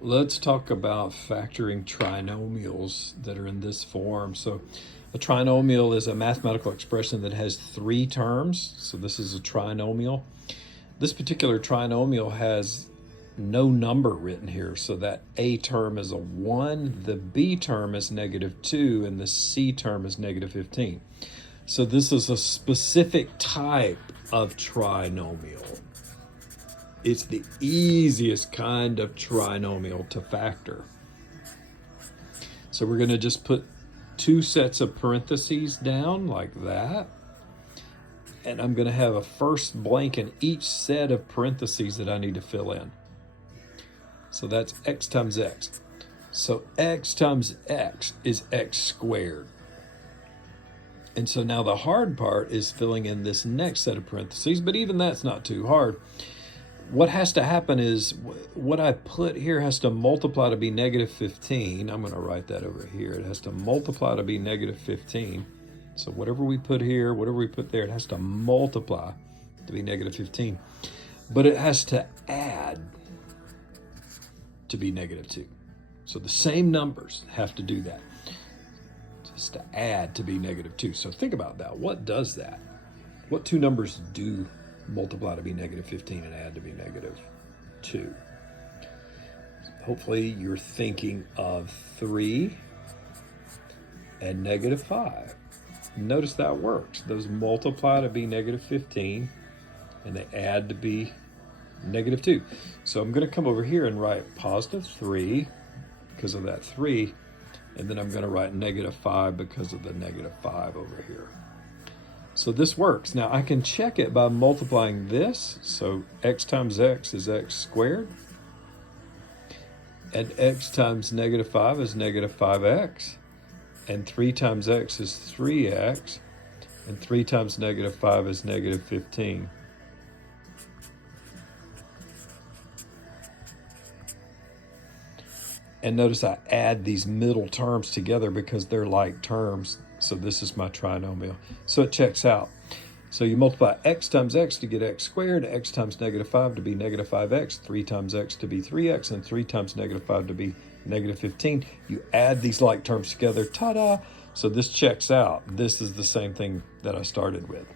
Let's talk about factoring trinomials that are in this form. So a trinomial is a mathematical expression that has three terms. So this is a trinomial. This particular trinomial has no number written here. So that A term is a 1, the B term is -2, and the C term is -15. So this is a specific type of trinomial. It's the easiest kind of trinomial to factor. So we're going to just put two sets of parentheses down like that. And I'm going to have a first blank in each set of parentheses that I need to fill in. So that's x times x. So x times x is x squared. And so now the hard part is filling in this next set of parentheses, but even that's not too hard. What has to happen is what I put here has to multiply to be -15. I'm going to write that over here. It has to multiply to be -15. So whatever we put here, whatever we put there, it has to multiply to be -15. But it has to add to be -2. So the same numbers have to do that. Just to add to be -2. So think about that. What does that? What two numbers do multiply to be -15 and add to be -2? Hopefully you're thinking of 3 and -5. Notice that works. Those multiply to be -15 and they add to be -2. So I'm going to come over here and write +3 because of that 3, and then I'm going to write -5 because of the -5 over here. So this works. Now I can check it by multiplying this. So x times x is x squared. And x times -5 is -5x. And 3 times x is 3x. And 3 times -5 is -15. And notice I add these middle terms together because they're like terms. So this is my trinomial. So it checks out. So you multiply x times x to get x squared, x times -5 to be -5x, 3 times x to be 3x, and 3 times -5 to be -15. You add these like terms together, ta-da! So this checks out. This is the same thing that I started with.